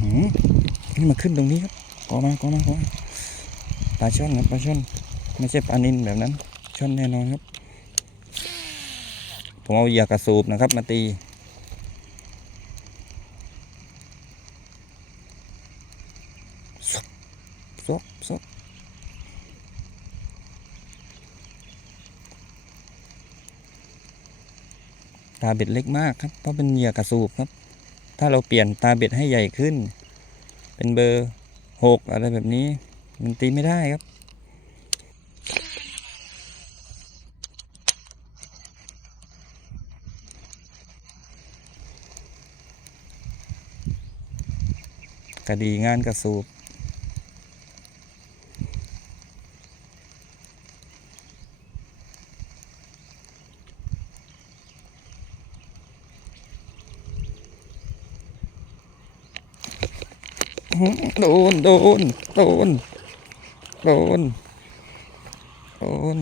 นี่มาขึ้นตรงนี้ครับกอมากอมากอมาปลาช่อนครับปลาช่อนไม่ใช่ปลานินแบบนั้น ช่อนแน่นอนครับ ผมเอาเหยากระสูบนะครับ มาตีซกซกซกตาเบ็ดเล็กมากครับ เพราะเป็นเหยื่อกระสูบครับ ถ้าเราเปลี่ยนตาเบ็ดให้ใหญ่ขึ้น เป็นเบอร์หกอะไรแบบนี้ มันตีไม่ได้ครับ กระดีงานกระสูบ โดน โดน โดน โดน โดน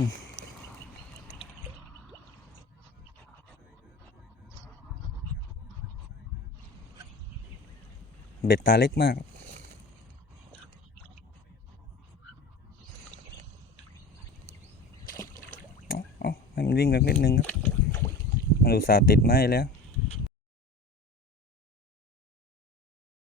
เบ็ดตาเล็กมาก เอาเอาให้มันวิ่งกันนิดนึงครับ มันอุตส่าห์ติดไม้แล้ว